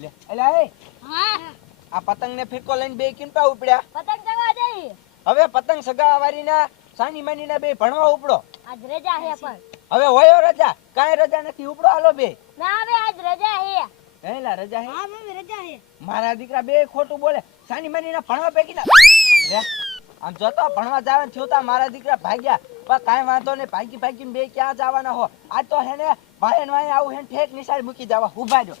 લે અલા એ હા આ પતંગ ને ફિરકો લઈને બે કેમ પા ઉપડ્યા? પતંગ ચગવા જઈ. હવે પતંગ સગાવારી ના સાની માની ના બે ભણવા ઉપડો. આજ રજા હે પણ. હવે હોયો રજા, કાંઈ રજા નથી, ઉપડો હાલો બે. ના હવે આજ રજા હે. હેલા રજા હે? હા મમ્મી રજા હે. મારા દીકરા બે ખોટું બોલે, સાની માની ના ભણવા પૈકી ના. લે આમ જોતો ભણવા જવાનું થયું તા મારા દીકરા ભાગ્યા, પણ કાંઈ વાંધો નહીં, ભાગી ભાગીને બે ક્યાં જવાના હો. આજ તો હેને ભાઈ વાય આવું હેને ઠેક નિશાળ મૂકી જવા. ઉભા રહ્યો,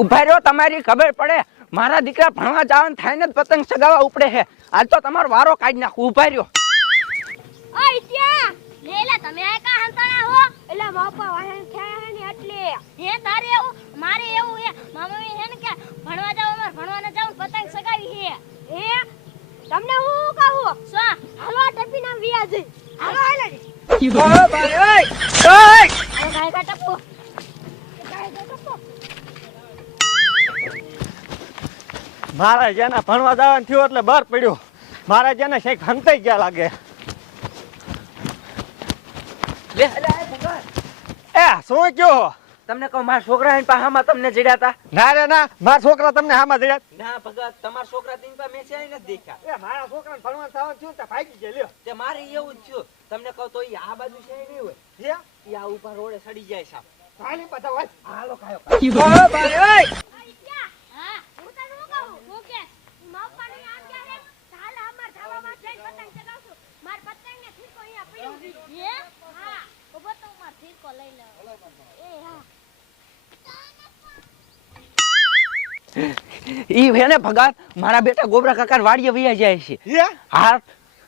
ઉભા રહ્યો, તમારી ખબર પડે. મારા દીકરા ભણવા જવાનું થાય ને પતંગ સગાવા ઉપડે છે. આજ તો તમારો વારો કાઢી નાખું. ઉભા રહ્યો. ઓય ત્યાં લેલા તમે આ કા હંતાણા હો? એલા બાપા વાહન થયા હે ને એટલે. હે તારે એવું મારે એવું હે. મમ્મી હે ને કે ભણવા જાવ અમાર ભણવા ન જાવ પતંગ સગાવી હે. હે તમને હું કહું સો હાલો આ ટપી ના વિયા જઈ. હાલો હાલો ઓ ભાઈ ઓય ઓય આ ગાય કા ટપો. ગાય કા ટપો. મારા જેને ભણવા જવાનું થયું એટલે બહાર પડ્યો. મારા જેને શેક હંતાઈ ગયા લાગે. લે અલા એ ભગવાન, એ શું કયો? તમને કહું મારા છોકરા એની પાહામાં તમને જડ્યા હતા. ના રે ના, મારા છોકરા તમને હામાં જડ્યા? ના ભગત, તમારા છોકરા તેની પાસે મેં છે નથી દેખ્યા. એ મારા છોકરાને ભણવા જવાનું થયું તો ભાગી ગયા લ્યો. તે મારે એવું જ થયું. તમને કહું તો ઈ આ બાજુ છે નહીં હોય, હે ઈ આ ઉપર રોડે સડી જાય સાપ. ભાલી બધા હોય. હાલો ખાયો. ઓ ભાઈ ઓય ઓય ત્યાં હા હું તને હું કહું હું કે માપા ની આમ કે હે હાલ અમાર ધાબામાં જઈ પતંગ ચગાવશું. માર પતંગ ને ફીકો અહીંયા પડ્યું હે. હા ઉભો તો માર ફીકો લઈ લે. એ હા ઈ હેને ભગત મારા બેટા ગોબરા કાકા વાડીએ વયા જાય છે. હે હા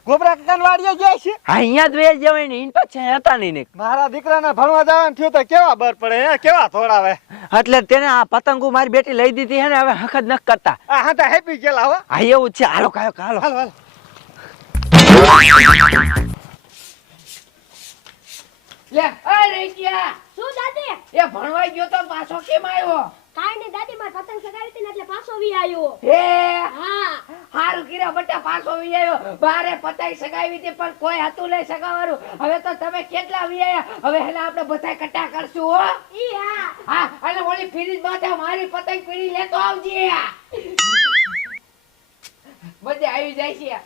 ગોબરા કાકાને વાડીએ જાય છે? હા અહીંયા જ વયા જવાય ને, ઈન પાસે હતા નહીં ને. મારા દીકરાને ભણવા જવાનું થયું તો કેવા બર પડે હે, કેવા થોડાવે. એટલે તેને આ પતંગો મારી બેટી લઈ દીધી હે ને, હવે હક જ ન કરતા. આ હા તો હેપી ગયેલા હો. હા એવું જ છે. હાલો ખાયો હાલો. હાલ હાલ. લે આ રેટિયા શું દાદી એ ભણવા ગયો તો પાછો કેમ આવ્યો? કાઈ ને દાદી માર પતંગ ચગાવી હતી ને એટલે પાછો વી આવ્યો. હે હા હારું કીરા બટા, પાછો વી આવ્યો. બારે પતંગ સગાવી હતી પણ કોઈ હતું નહીં સગાવાનું. હવે તો તમે કેટલા વી આવ્યા. હવે હેલા આપણે બધાય કટા કરશું હો. ઈ હા હા અને ઓલી ફ્રીજ માંથી મારી પતંગ પીડી લેતો આવજે. બધે આવી જાય છે.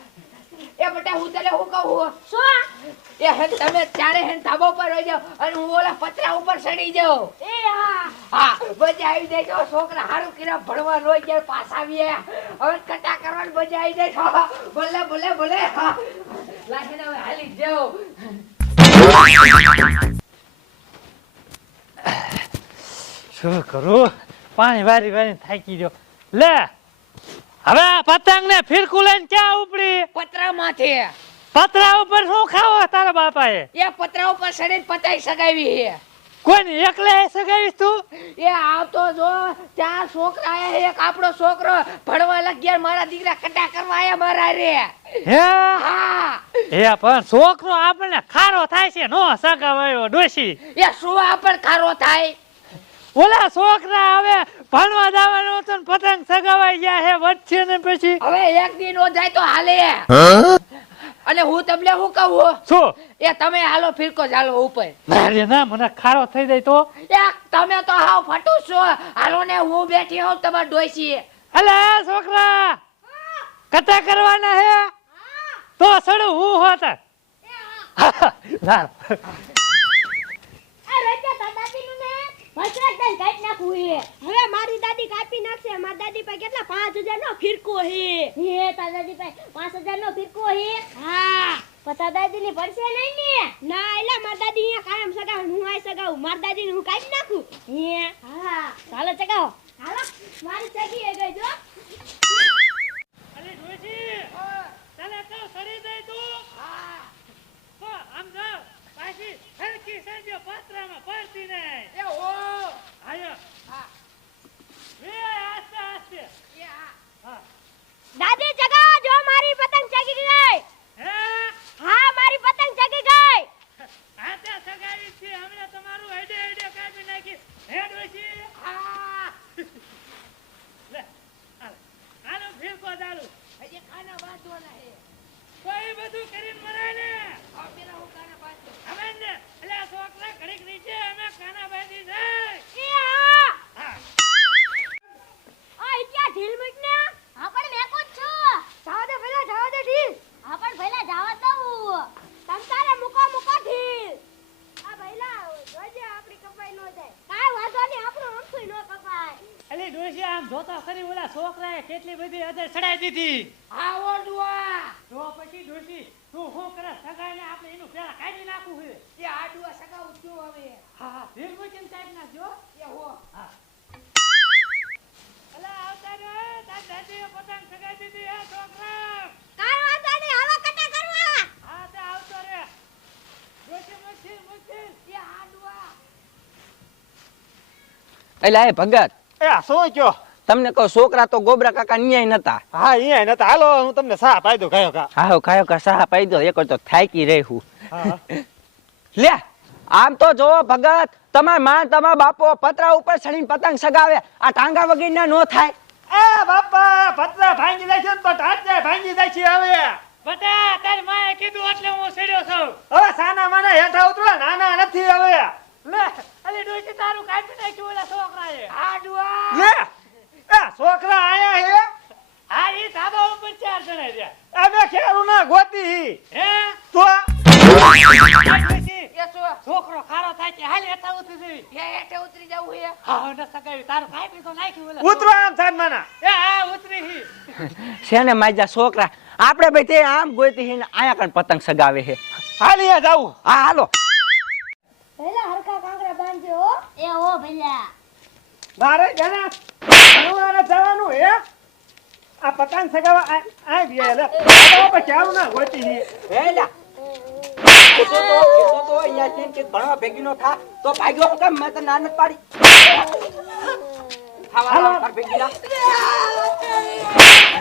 એ બટા હું તને હું કહું, શું એ હેન તમે ચારે હેન ધાબા ઉપર હોઈ જાવ અને હું ઓલા પતરા ઉપર ચડી જાઉં. એ હા હા બધે આવી જાય છે. છોકરા હારું કીરા ભણવા નો ગયા, પાછા આવ્યા. હવે કટા કરવાની મજા આવી જાય છે. ભલે ભલે ભલે. હા લાગે ને હવે હાલી જાઓ. શું કરું? પાણી વારી વારી થાકી ગયો. લે હવે પતંગ ને ફિરકું લઈને ક્યાં ઉપડી? પતરા માથે પતરા ઉપર શું ખાવો તારા બાપાએ? એ પતરા ઉપર ચડીને પતંગ સગાવી છે. કોઈને એકલે સગાવીશ તું? એ આવતો જો ચાર છોકરા આયા, એક આપણો છોકરો ભણવા લાગ્યા. મારા દીકરા કટા કરવા આયા મારા રે. હે હા એ પણ છોકરો આપણને ખારો થાય છે નો સગાવાયો ડોશી. એ શું આપણ ખારો થાય? ઓલા છોકરા હવે ભણવા જવાનું હતું ને પતંગ સગાવાઈ ગયા હે વચ્ચે ને પછી. હવે એક દિન નો જાય તો હાલે. અને હું તમને શું કહું, શું? એ તમે હાલો ફિરકો ચાલો ઉપર. અરે ના, મને ખારો થઈ જાય તો? એ તમે તો હાવ ફટું છો. હાલો ને હું બેઠી હોઉં તમાર ડોશી. અલા છોકરા કટા કરવાના હે તો સડું હું હોતા. લાલ આ રજા દાદી નું ને મસરા દઈ કાઢી નાખું હે. હવે મારી દાદી કાપી નાખશે. મારી દાદી પાસે કેટલા 5000 નો ફિરકો હે. હે તાર દાદી પાસે 5000 નો ફિરકો હે. હા પતા દાદી ની પડશે નહીં ને. ના એલા મારી દાદી અહીંયા કાયમ સગાવ, હું આય સગાવ. મારી દાદી ને હું કાઢી નાખું. હે હા ચાલો ચગાવો. હાલો મારી ચગી હે ગઈ જો. અરે ડોશી તને તો સડી દે તું. હા તો આમ જાવ પાછી હરકી સંજો પાત્રામાં પડતી નહીં. એ હો આયો હા વે આસ્તે આસ્તે. એ હા હા દાદી ચગાવો જો મારી પતંગ ચગી ગઈ. હે હા મારી પતંગ ચગી ગઈ. આતે સગાવી છે હમણાં તમારું હેડે હેડે કાપી નાખી. હે ડોશી હા લે હાલ આનો ફિરકો ચાલુ. હજી ખાના બાંધવાના હે. કોઈ બધું કરીને મરાય ને. આ પેલા હું ખાના બાંધતો. હવે ને એટલે છોકરા ઘડીક નીચે જોતો ખરી ઓલા છોકરાએ કેટલી બધી અદર ચડાઈ દીધી. આવો ડુઆ તો પછી ડોશી તું શું કરે સગાઈને આપણે એનું પેલા કાઢી નાખવું છે. એ આ ડુઆ સગાવું છું હવે હા હા ભીડ મૂકીને સાઈડ નાખજો. એ હો હા અલા આવતા રે તાર દાદીએ પતંગ સગાઈ દીધી હે છોકરા. કાઈ વાંધો નહીં હાલો કટા કરવા હા તે આવતો રે ડોશી મુક્તિ એ આ ડુઆ એટલે એ ભગત એ શું કયો? તમને કહો છોકરા તો ગોબરા કાકા ન્યાય નતા. હા અહીંયા નતા. હાલો હું તમને સાહ પાઈ દઉં ગાયો કા. હા ખાયો કા સાહા પાઈ દો એક તો થાકી રહી હા લે આમ તો જો ભગત તમાર માં તમાર બાપો પતરા ઉપર ચડીને પતંગ સગાવે આ ટાંગા વગરના નો થાય. એ બાપા પતરા ભાંગી જાય છે ને તો ટાંચે ભાંગી જાય છે હવે. બટા તારી માએ કીધું એટલે હું સીડ્યો છું. હવે સાના માના હેઠા ઉતરો નાના નથી હવે. લે અલી ડોશી તારું કાઢી નાખ્યું ઓલા છોકરાએ. આ ડુઆ લે એ છોકરા આયા હે. હા ઈ ધાબા ઉપર 4 જણા છે. અમે ખેરું ના ગોતી હે તો ડોશી, એ શું છોકરો ખારો થાય છે હાલ હેઠા ઉતરી જવી. એ હેઠે ઉતરી જવું હે હા ન સગાવી તારું કાઢી તો નાખ્યું ઓલા. ઉતરો આમ સાન માના. એ હા ઉતરી હી. છે ને માજા છોકરા આપણે બધે આમ ગોતી હે ને આયા કણ પતંગ સગાવે હે. હાલ અહીંયા જાવું. હા હાલો પહેલા હરખા કાંકરા બાંધજો હો એ હો ભૈયા મારે જાના ભણવાના જવાનું હે. આ પતંગ સગાવા આ ગયા લે. બાપા ચાલુ ના ગોતી હી. વેલા કીધું તો અહીંયા છે કે ભણવા ભેગી નો થા તો ભાગ્યો હું કેમ મેં તો નાનત પાડી. ખાવા પર ભેગી ના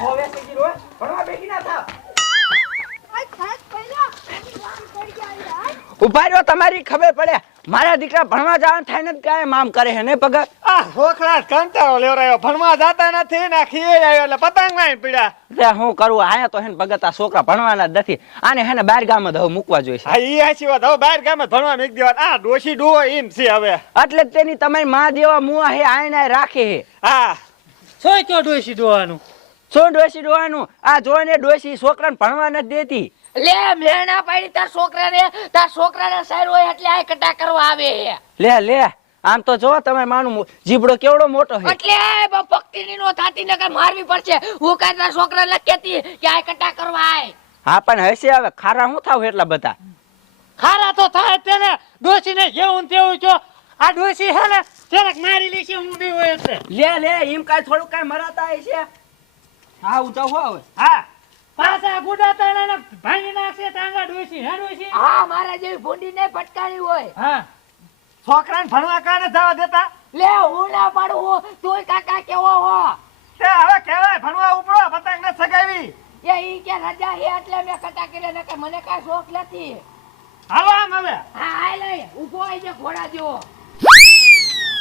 હોવે સીધી રો ભણવા ભેગી ના થા. આ ખાસ પહેલા વાન પડી ગયા યાર ઉભા રહ્યો તમારી ખબર પડે મારા દીકરા ભણવા જવાનું થાય ને કાંઈ આમ કરે હે ને ભગત. આ છોકરા કંટાળો લેવરાયો. ભણવા જાતા નથી ના ખીએ આવ્યો એટલે પતંગ માં પીડ્યા. લે હું કરું આયા તો હે ને ભગત આ છોકરા ભણવાના જ નથી આને હે ને બહાર ગામ જ હવે મૂકવા જોઈએ છે. હા ઈ હાચી વાત. હવે બહાર ગામે ભણવા મેક દેવા. આ ડોશી ડોહો એમ છે હવે. એટલે જ તેની તમારી માં દેવા મુવા હે આયના રાખે હે. હા સોય તો ડોશી ડોવાનું. શું ડોસી ડોવાનું આ જોઈને ડોસી છોકરાને ભણવા નથી દેતી. લે મેણા પાડી તાર છોકરાને સાર હોય એટલે આ કટા કરવા આવે હે લે આમ તો જો તમે માનું જીબડો કેવડો મોટો હે. એટલે ભક્તિની નો થાતી ને કે મારવી પડશે હું કાઈ તાર છોકરાને કેતી કે આ કટા કરવા આય હા પણ હશે હવે ખારા હું થાવ એટલા બધા. ખારા તો થાય તેને ડોશીને જેવું ને તેવું છો. આ ડોશી હે ને જરાક મારી લેશે હું નહીં હોય એટલે. લે એમ કાઈ થોડું કાઈ મરાતા હશે. હા હું જાઉં હવે. હા પાછા ગુડા તણાને ભાંગી નાખશે ટાંગા ડોશી હે ડોશી. હા મારા જેવી ભૂંડી ને ફટકારી હોય હા છોકરાને ભણવા કાને જવા દેતા. લે હું ના પાડું હું તોય કાકા કેવો હો તે હવે કહેવાય ભણવા ઉપડો પતંગ ન સગાવી. એ ઈ કે રજા હે એટલે મેં કટા કર્યા ને કે મને કાઈ શોખ નથી હાલો આમ હવે. હા હાલ ઊભો આઈ જે ઘોડા જેવો